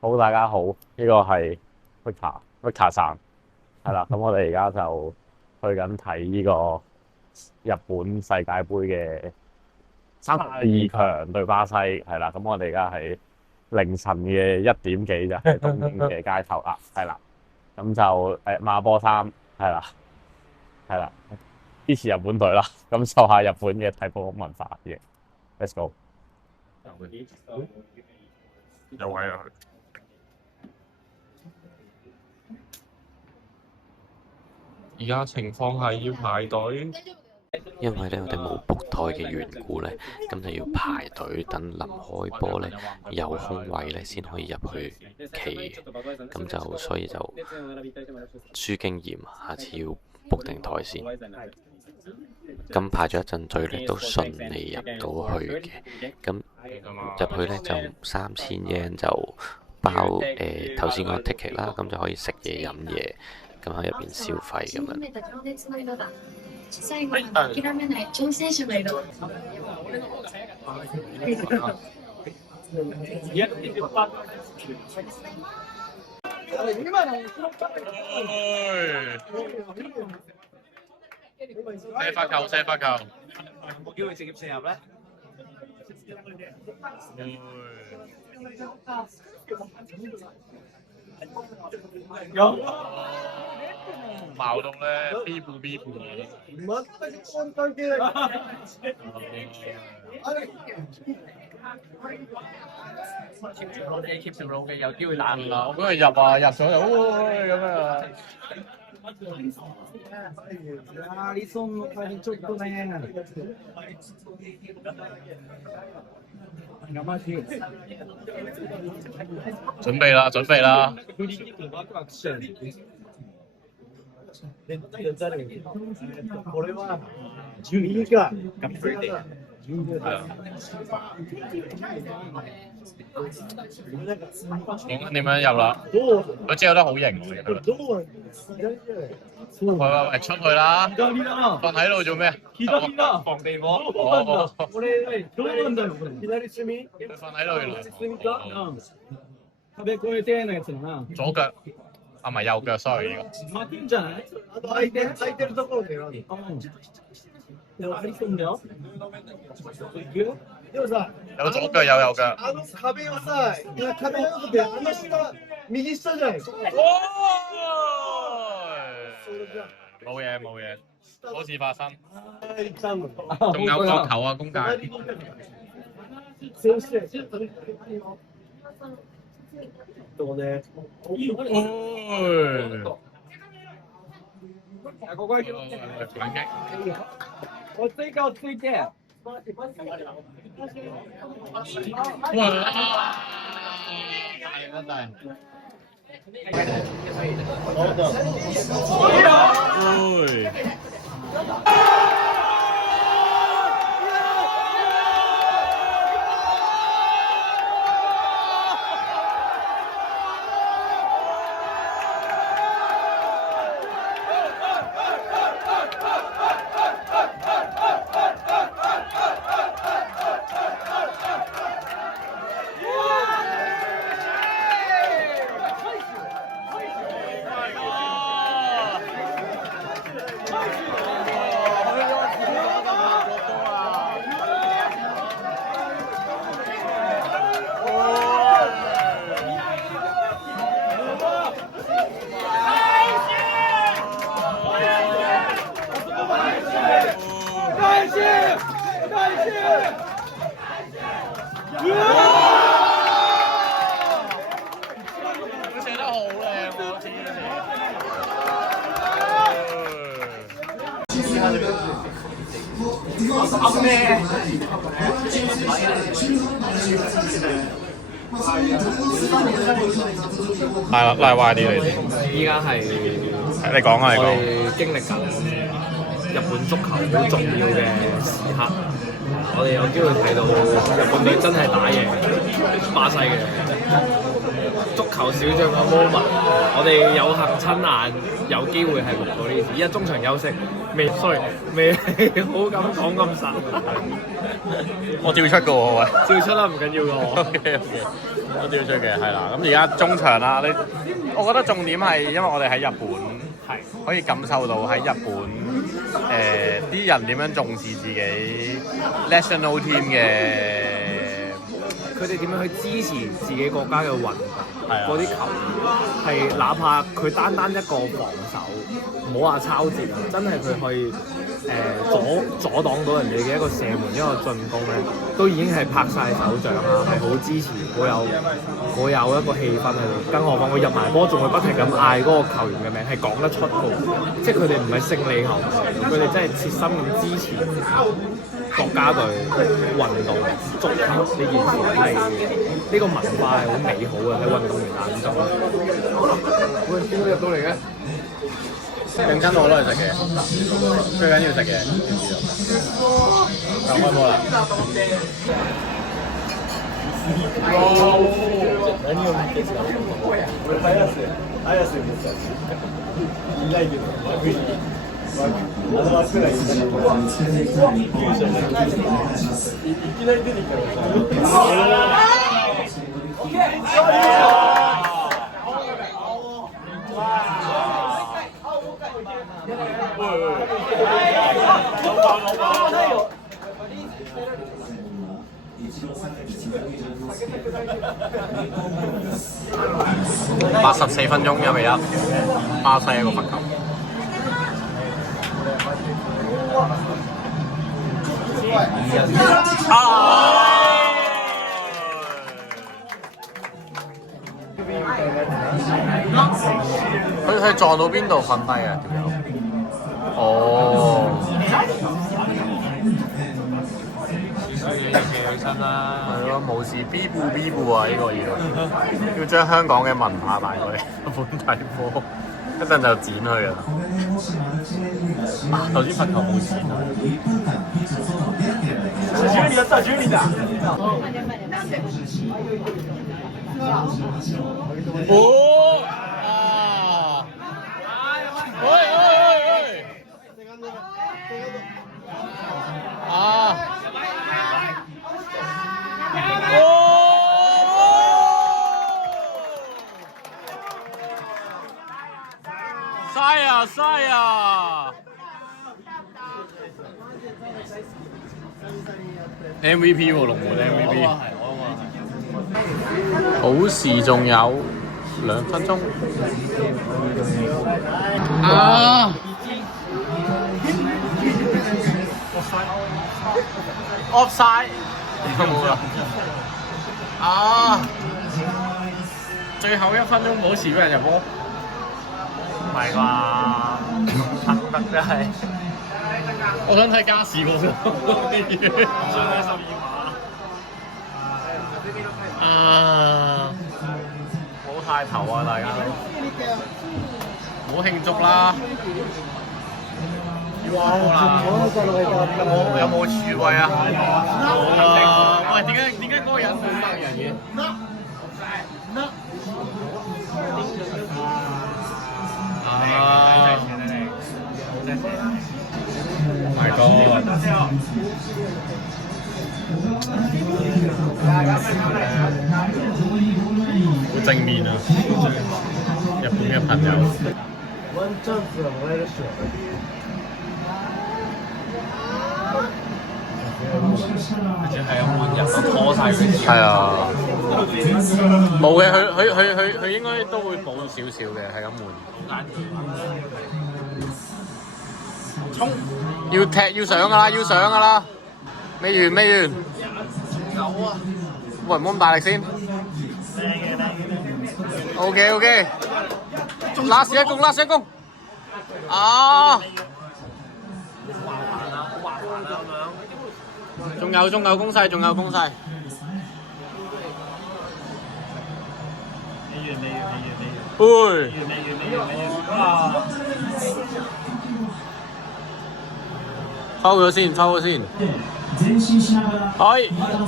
好，大家好，呢個係 Victor さん，係啦。咁我哋而家就去緊睇呢個日本世界盃嘅32強對巴西，係啦。咁我哋而家係凌晨嘅1點幾就喺東京嘅街頭啦，係啦。咁就馬波衫，係啦，係啦，支持日本隊啦，感受下日本嘅睇波文化嘅。Let's go。有位啊！而家情況係要排隊，因為咧我哋冇 book 台嘅緣故咧，咁就要排隊等臨開波咧有空位咧先可以入去企，咁就所以就輸經驗，下次要 book 定台先。咁排咗一陣隊咧都順利入到去嘅，咁入去咧就3000 yen 就包頭先嗰個 ticket 啦，咁就可以食嘢飲嘢。咁喺入邊消費咁樣。最後まで諦めない挑戦者がいる。射罰球，射罰球，冇機會直接射入咧。有矛盾咧，B 部keep 條路嘅有機會爛我嗰日入啊，入咗就咁啊！アリソンの代わりにちょっとね。準備啦，準備啦！これは12ががっつりで。點樣入啦？佢遮得好型喎！喂，出去啦！瞓喺度做咩？防地火。これどうなんだろう？左隅？佢瞓喺度原來。壁越えてのやつだな。左腳啊，唔係右腳，sorry 呢個。負けんじゃない？空いてるところで選んで。でもアリソンだよ。いくよ。でもさ、有左腳有右腳。壁をさ、壁のとで下右下じゃない。冇嘢冇嘢，冇事發生。仲仲有角球啊，公界。どうね。ここは反擊。落ち着いて落ち着いて。拉歪啲嚟先。依家係你講啊，你我講。哋經歷緊日本足球好重要嘅時刻，我哋有機會睇到日本隊真係打贏巴西嘅足球小將嘅 moment，我哋有幸親眼有機會係目睹呢次。依家中場休息，未好咁講咁實，我跳出嘅喎，喂。照出啦，唔緊要嘅喎。OK。都要追嘅，係啦。咁而家中場啦，我覺得重點係因為我哋喺日本，係可以感受到喺日本啲人點樣重視自己 national team 嘅。佢哋點樣去支持自己國家嘅運動？係啊，嗰啲球員係哪怕佢單一個防守，唔好話抄截啊，真係佢可以阻擋到人哋嘅一個射門一個進攻咧，都已經係拍晒手掌啦，係好支持，好有一個氣氛喺度。更何況佢入埋波，仲會不停咁嗌嗰個球員嘅名，係講得出嘅，即係佢哋唔係勝利球迷，佢哋真係切心咁支持國家隊運動足球呢件事係呢個文化係好美好嘅喺運動員眼中。喂，點解入到嚟嘅？認真我都係食嘅，最緊要食嘅。就開波啦！84分鐘1-1，巴西一個罰球。佢撞到邊度瞓低啊？條友？哦。起身啦，係咯，冇事 B 步啊！呢個要將香港嘅文化帶過嚟日本睇波，一陣就剪佢㗎啦。頭先罰球冇剪啊！哦啊！喂！啊！晒啊 ！MVP 喎，龍門 MVP。好時仲有2分鐘。啊！Offside 冇啦。啊！最後1分鐘冇事俾人入波。唔係啩？得真係，我想睇加時嗰個，想睇12碼。啊！好太頭啊，大家都，唔好慶祝啦！哇！有冇處位啊？冇啊！喂，點解嗰個人冇得人嘅？啊 ！My God！ 好正面啊！日本嘅朋友。而且係咁溫柔咁拖晒佢。係啊。冇嘅，佢應該都會補少少嘅，係咁換。衝！要踢要上㗎啦！未完。有啊！喂，唔好咁大力先。OK。拉屎一攻！啊！仲有攻勢。喂！抽咗先。哎，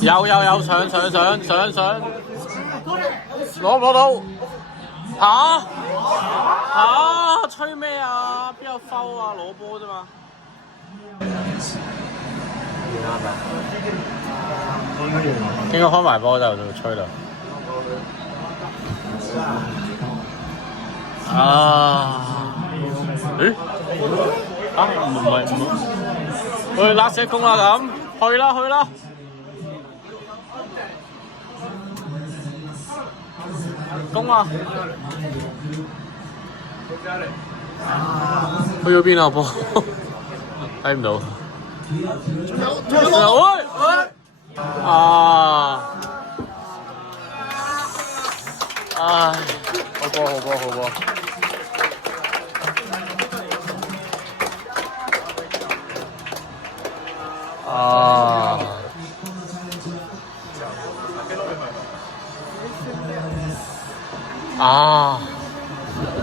有上，攞唔攞到？嚇！吹咩啊？邊有 foul 啊？攞波啫嘛。應該開埋波就吹啦。唔係，去拉車工啦咁，去啦，工啊！去咗邊啊波？睇唔到。喂！唉，好波！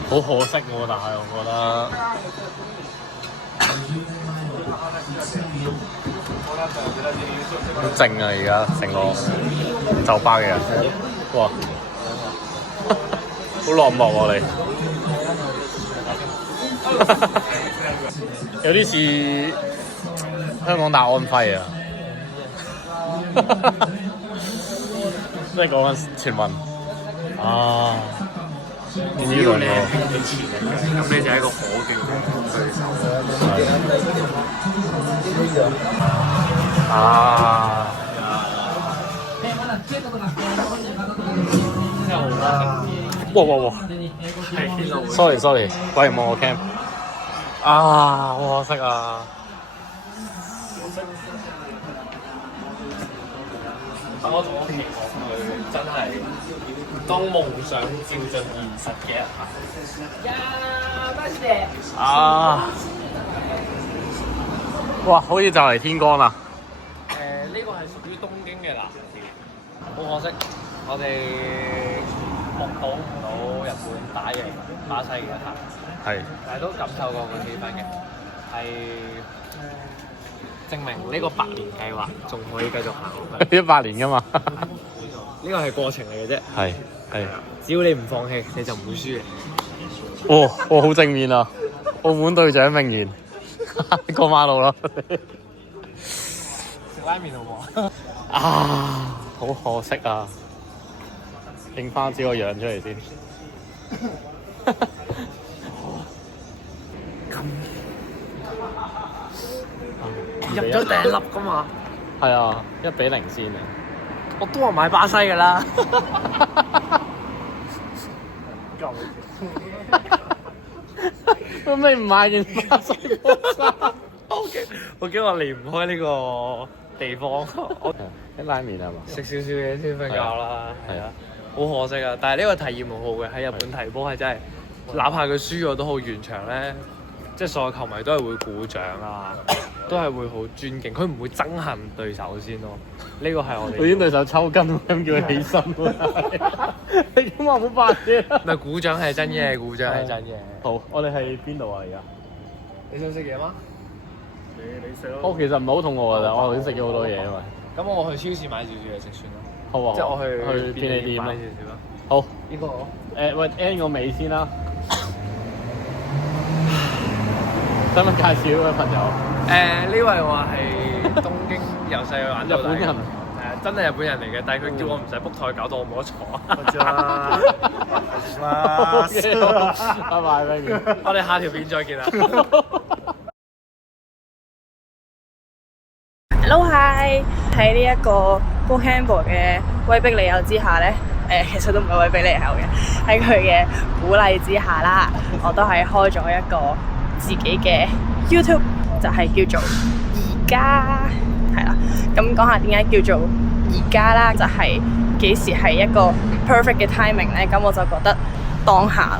好可惜喎，但係我覺得好靜啊！而家成個酒吧嘅人，哇，好落寞喎你，有啲似香港大安徽啊！即係講緊傳聞呢樣嘢，咁你就係一個可敬嘅對手。哇 ！sorry，喂唔望我 cam。好可惜啊！我仲好期望佢真係當夢想照進現實嘅一刻。哇！好似就嚟天光啦。呢個係屬於東京嘅藍調，好可惜，我哋目睹唔到日本打贏巴西嘅一刻。係。但係都感受過個氣氛嘅，係證明呢個百年計劃仲可以繼續行落去。100年㗎嘛。呢個係過程嚟嘅啫。係。只要你唔放棄，你就唔會輸嘅。好正面啊！澳門隊長名言。過馬路啦。食拉麵好唔好？好可惜啊！影翻自己個樣出嚟先。入咗第一粒㗎嘛？係啊，1-0先啊！我都話買巴西㗎啦。咁你唔買件巴西波衫？OK，我驚我離唔開呢個地方。一拉麵係嘛？食少少嘢先瞓覺啦。係啊，好可惜啊！但係呢個體驗好好嘅，喺日本睇波係真係，哪怕佢輸咗都好，完場咧，即係所有球迷都係會鼓掌啊，都係會好尊敬，佢唔會憎恨對手先咯。呢個係我哋。佢啲對手抽筋，咁叫佢起身喎。你咁話冇辦嘢。唔係鼓掌係真嘅，鼓掌係真嘅。好，我哋喺邊度啊？而家？你想食嘢嗎？你食咯。我其實唔係好肚餓㗎咋，我頭先食咗好多嘢啊嘛。咁我去超市買少少嘢食算啦。好啊。即係我去便利店買少少啦。好。呢個我。喂 ，N 個尾先啦。使唔使介紹呢位朋友？呢位話係東京由細玩到大。日本人。真係日本人嚟嘅，但係佢叫我唔使 book 台，搞到我冇得坐。我知啦。拜拜，拜拜。我哋下條片再見啦。Hello hi，喺呢一個高 handball 嘅威逼利誘之下咧，其實都唔係威逼利誘嘅，喺佢嘅鼓勵之下啦，我都係開咗一個自己嘅 YouTube， 就係叫做而家，係啦。咁講下點解叫做而家啦，就係幾時係一個 perfect 嘅 timing 咧？咁我就覺得當下